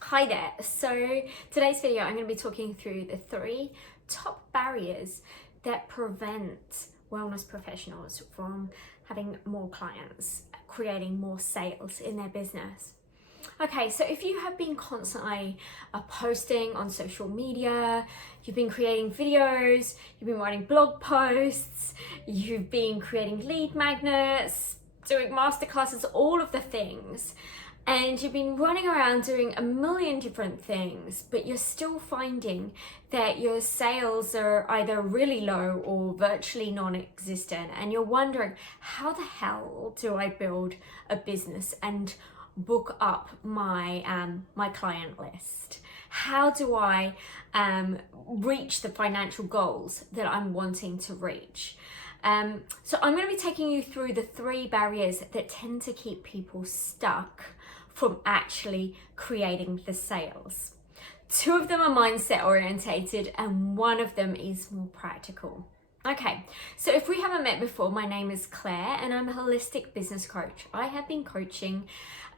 Hi there. So today's video I'm going to be talking through the 3 top barriers that prevent wellness professionals from having more clients, creating more sales in their business. Okay, so if you have been constantly posting on social media, you've been creating videos, you've been writing blog posts, you've been creating lead magnets, doing masterclasses, all of the things, and you've been running around doing a million different things, but you're still finding that your sales are either really low or virtually non-existent, and you're wondering, how the hell do I build a business and book up my my client list? How do I reach the financial goals that I'm wanting to reach? So I'm going to be taking you through the 3 barriers that tend to keep people stuck from actually creating the sales. 2 of them are mindset orientated and 1 of them is more practical. Okay, so if we haven't met before, my name is Claire and I'm a holistic business coach. I have been coaching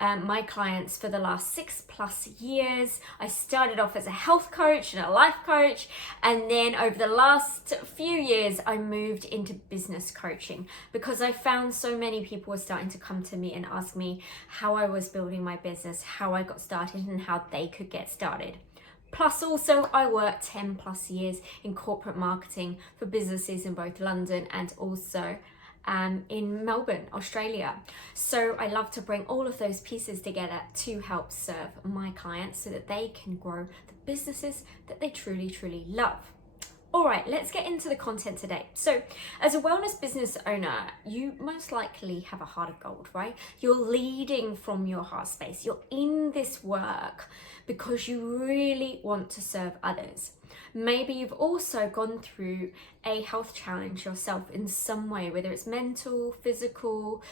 my clients for the last 6+ years. I started off as a health coach and a life coach, and then over the last few years I moved into business coaching because I found so many people were starting to come to me and ask me how I was building my business, how I got started and how they could get started. Plus also I worked 10+ years in corporate marketing for businesses in both London and also in Melbourne, Australia. So I love to bring all of those pieces together to help serve my clients so that they can grow the businesses that they truly, truly love. All right, let's get into the content today. So as a wellness business owner, you most likely have a heart of gold, right? You're leading from your heart space. You're in this work because you really want to serve others. Maybe you've also gone through a health challenge yourself in some way, whether it's mental, physical,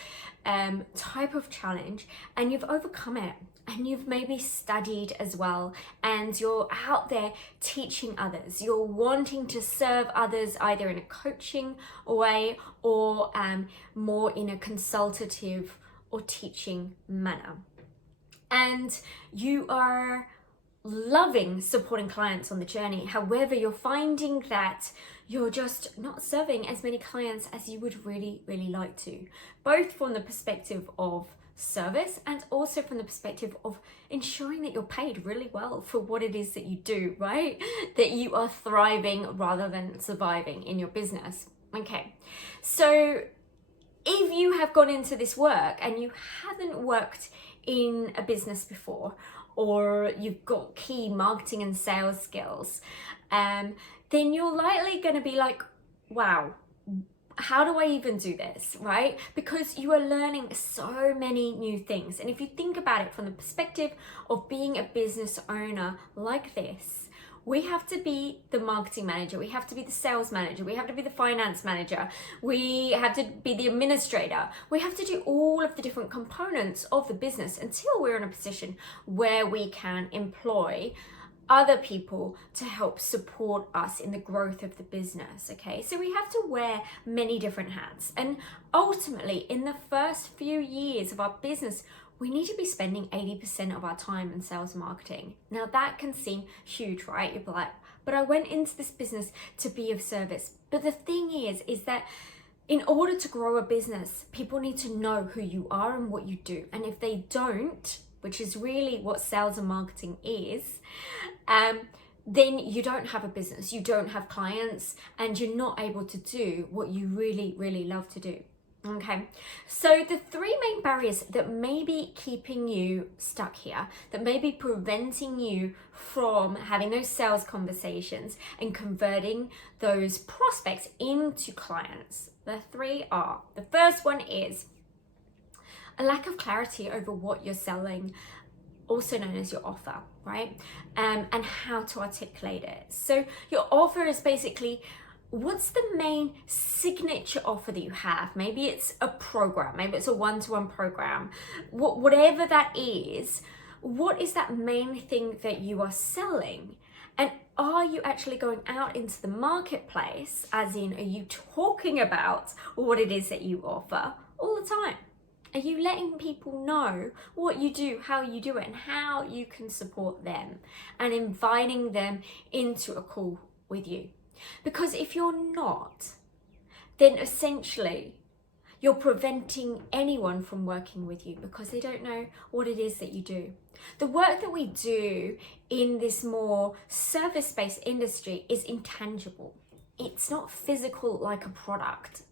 type of challenge, and you've overcome it. And you've maybe studied as well, and you're out there teaching others. You're wanting to serve others either in a coaching way or more in a consultative or teaching manner. And you are loving supporting clients on the journey. However, you're finding that you're just not serving as many clients as you would really, really like to, both from the perspective of service and also from the perspective of ensuring that you're paid really well for what it is that you do, right? That you are thriving rather than surviving in your business. Okay, so if you have gone into this work and you haven't worked in a business before, or you've got key marketing and sales skills, then you're likely going to be like, wow, how do I even do this, right? Because you are learning so many new things. And if you think about it from the perspective of being a business owner like this, we have to be the marketing manager, we have to be the sales manager, we have to be the finance manager, we have to be the administrator. We have to do all of the different components of the business until we're in a position where we can employ other people to help support us in the growth of the business. Okay, so we have to wear many different hats, and ultimately in the first few years of our business we need to be spending 80% of our time in sales and marketing. Now that can seem huge, right? You're like, but I went into this business to be of service. But the thing is that in order to grow a business, people need to know who you are and what you do. And if they don't, which is really what sales and marketing is, then you don't have a business, you don't have clients, and you're not able to do what you really, really love to do. Okay, so the 3 main barriers that may be keeping you stuck here, that may be preventing you from having those sales conversations and converting those prospects into clients. The 3 are, the first one is a lack of clarity over what you're selling, also known as your offer, right? And how to articulate it. So your offer is basically, what's the main signature offer that you have? Maybe it's a program, maybe it's a one-to-one program, whatever that is. What is that main thing that you are selling? And are you actually going out into the marketplace, as in, are you talking about what it is that you offer all the time? Are you letting people know what you do, how you do it, and how you can support them, and inviting them into a call with you? Because if you're not, then essentially you're preventing anyone from working with you because they don't know what it is that you do. The work that we do in this more service-based industry is intangible. It's not physical like a product.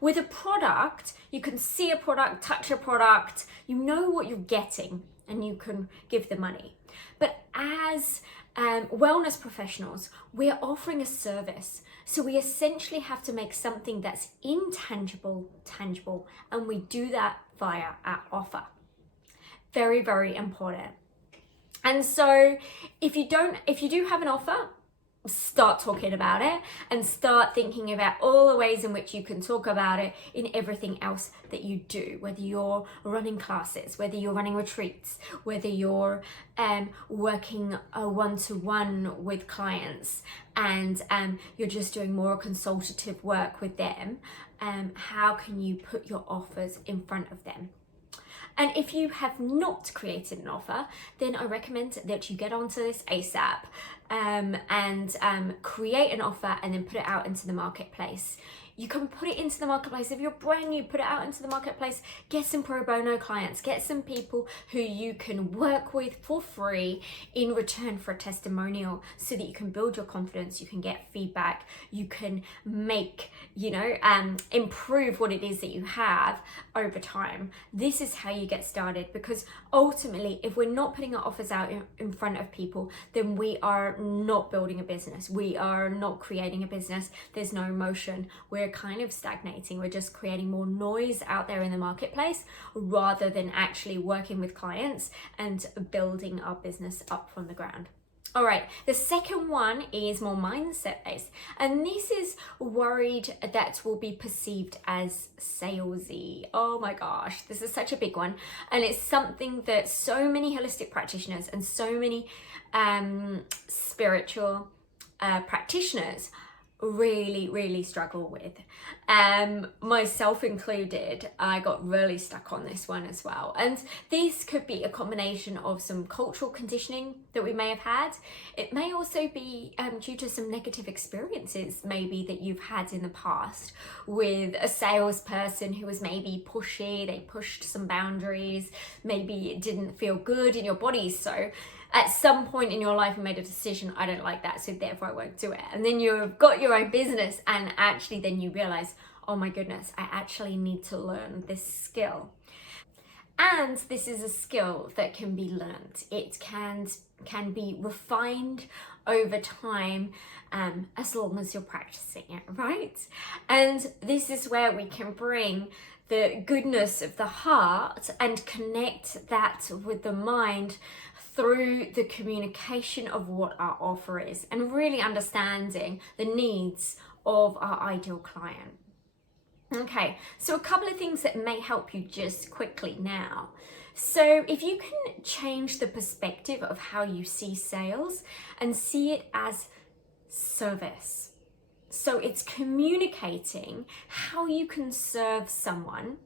With a product, you can see a product, touch a product, you know what you're getting, and you can give the money. But as wellness professionals, we're offering a service. So we essentially have to make something that's intangible, tangible, and we do that via our offer. Very, very important. And so if you do have an offer, start talking about it and start thinking about all the ways in which you can talk about it in everything else that you do, whether you're running classes, whether you're running retreats, whether you're working a one-to-one with clients and you're just doing more consultative work with them. How can you put your offers in front of them? And if you have not created an offer, then I recommend that you get onto this ASAP and create an offer and then put it out into the marketplace. You can put it into the marketplace. If you're brand new, put it out into the marketplace, get some pro bono clients, get some people who you can work with for free in return for a testimonial so that you can build your confidence, you can get feedback, you can make, improve what it is that you have over time. This is how you get started, because ultimately, if we're not putting our offers out in front of people, then we are not building a business. We are not creating a business. There's no motion. We're kind of stagnating. We're just creating more noise out there in the marketplace rather than actually working with clients and building our business up from the ground. All right, the second one is more mindset based, and this is worried that will be perceived as salesy. Oh my gosh, this is such a big one, and it's something that so many holistic practitioners and so many spiritual practitioners really struggle with. Myself included, I got really stuck on this one as well. And this could be a combination of some cultural conditioning that we may have had. It may also be due to some negative experiences maybe that you've had in the past with a salesperson who was maybe pushy, they pushed some boundaries, maybe it didn't feel good in your body. So at some point in your life you made a decision, I don't like that, so therefore I won't do it. And then you've got your own business and actually then you realize, oh my goodness, I actually need to learn this skill. And this is a skill that can be learned. It can be refined over time as long as you're practicing it, right? And this is where we can bring the goodness of the heart and connect that with the mind through the communication of what our offer is and really understanding the needs of our ideal client. Okay, so a couple of things that may help you just quickly now. So if you can change the perspective of how you see sales and see it as service. So it's communicating how you can serve someone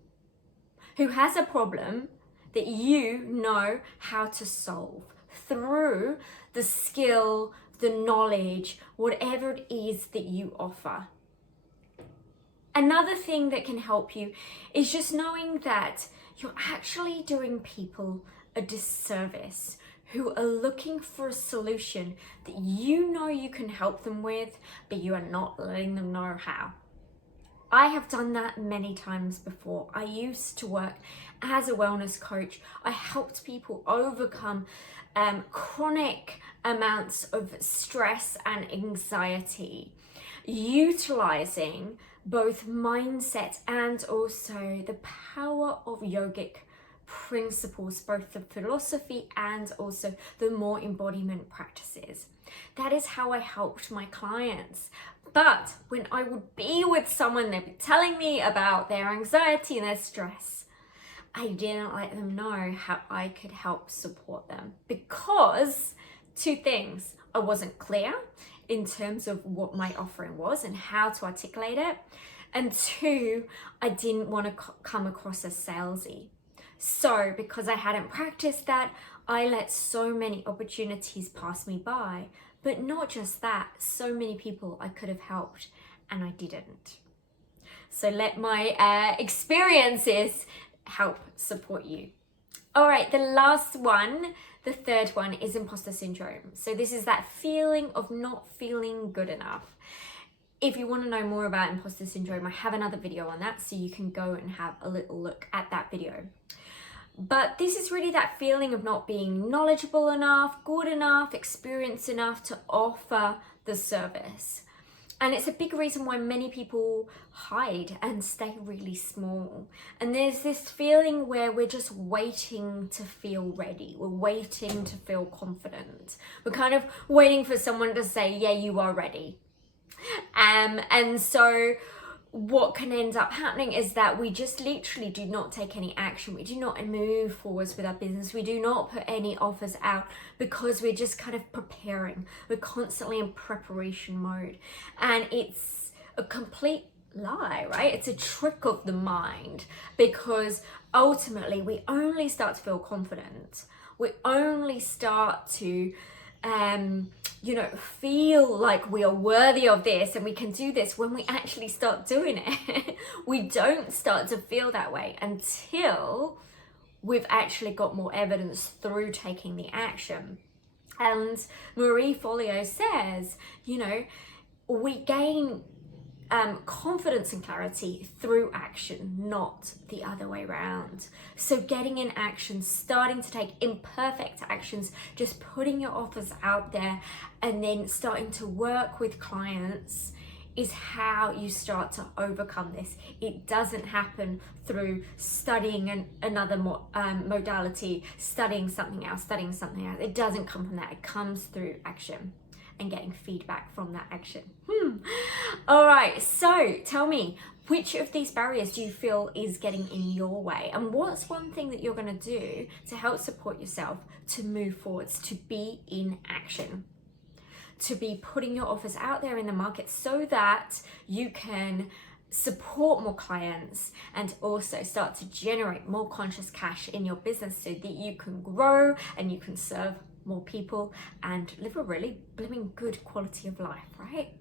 who has a problem that you know how to solve through the skill, the knowledge, whatever it is that you offer. Another thing that can help you is just knowing that you're actually doing people a disservice who are looking for a solution that you know you can help them with, but you are not letting them know how. I have done that many times before. I used to work as a wellness coach. I helped people overcome chronic amounts of stress and anxiety, utilizing both mindset and also the power of yogic principles, both the philosophy and also the more embodiment practices. That is how I helped my clients. But when I would be with someone, they'd be telling me about their anxiety and their stress, I didn't let them know how I could help support them, because two things: I wasn't clear in terms of what my offering was and how to articulate it, and two, I didn't want to come across as salesy. So because I hadn't practiced that, I let so many opportunities pass me by. But not just that, so many people I could have helped and I didn't. So let my experiences help support you. All right, the last one, the third one, is imposter syndrome. So this is that feeling of not feeling good enough. If you want to know more about imposter syndrome, I have another video on that, so you can go and have a little look at that video. But this is really that feeling of not being knowledgeable enough, good enough, experienced enough to offer the service. And it's a big reason why many people hide and stay really small. And there's this feeling where we're just waiting to feel ready. We're waiting to feel confident. We're kind of waiting for someone to say, yeah, you are ready. And so what can end up happening is that we just literally do not take any action. We do not move forwards with our business. We do not put any offers out because we're just kind of preparing. We're constantly in preparation mode. And it's a complete lie, right? It's a trick of the mind, because ultimately we only start to feel confident. We only start to feel like we are worthy of this and we can do this when we actually start doing it. We don't start to feel that way until we've actually got more evidence through taking the action. And Marie Forleo says, we gain confidence and clarity through action, not the other way around. So getting in action, starting to take imperfect actions, just putting your offers out there and then starting to work with clients is how you start to overcome this. It doesn't happen through studying another modality, studying something else. It doesn't come from that. It comes through action and getting feedback from that action. All right, so tell me, which of these barriers do you feel is getting in your way? And what's one thing that you're gonna do to help support yourself to move forwards, to be in action, to be putting your offers out there in the market so that you can support more clients and also start to generate more conscious cash in your business so that you can grow and you can serve more people and live a really blooming good quality of life, right?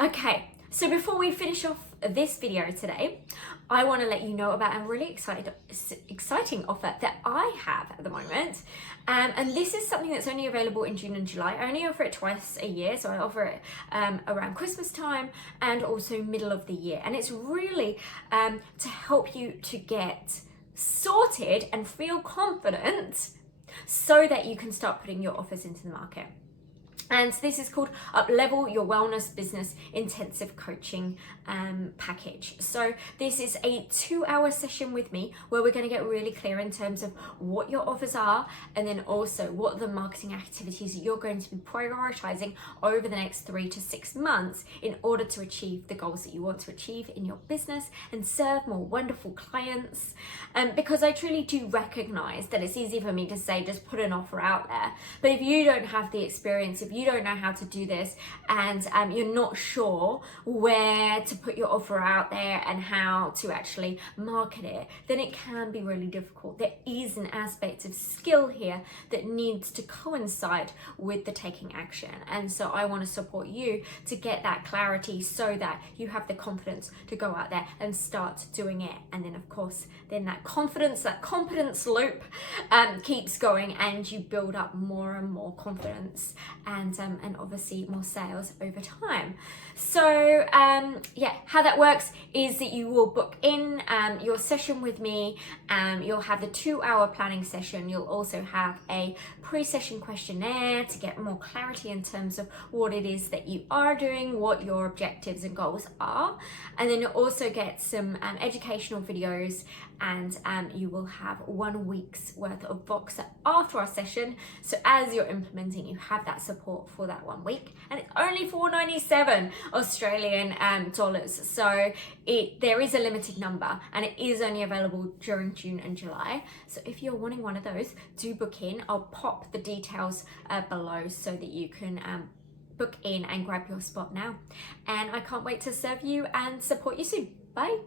Okay, so before we finish off this video today, I want to let you know about a really exciting offer that I have at the moment. And this is something that's only available in June and July. I only offer it twice a year, so I offer it around Christmas time and also middle of the year. And it's really to help you to get sorted and feel confident so that you can start putting your offers into the market. And this is called Up-Level Your Wellness Business Intensive Coaching Package. So this is a 2-hour session with me where we're going to get really clear in terms of what your offers are and then also what the marketing activities you're going to be prioritizing over the next 3 to 6 months in order to achieve the goals that you want to achieve in your business and serve more wonderful clients. Because I truly do recognize that it's easy for me to say just put an offer out there, but if you don't have the experience, if you don't know how to do this and you're not sure where to put your offer out there and how to actually market it, then it can be really difficult. There is an aspect of skill here that needs to coincide with the taking action. And so I want to support you to get that clarity so that you have the confidence to go out there and start doing it. And then of course, then that confidence, that competence loop keeps going and you build up more and more confidence and obviously more sales over time. So yeah, how that works is that you will book in your session with me. You'll have the 2-hour planning session. You'll also have a pre-session questionnaire to get more clarity in terms of what it is that you are doing, what your objectives and goals are. And then you'll also get some educational videos, and you will have 1 week's worth of Voxer after our session. So as you're implementing, you have that support for that 1 week, and it's only $497 Australian dollars. So there is a limited number and it is only available during June and July. So if you're wanting one of those, do book in. I'll pop the details below so that you can book in and grab your spot now. And I can't wait to serve you and support you soon. Bye.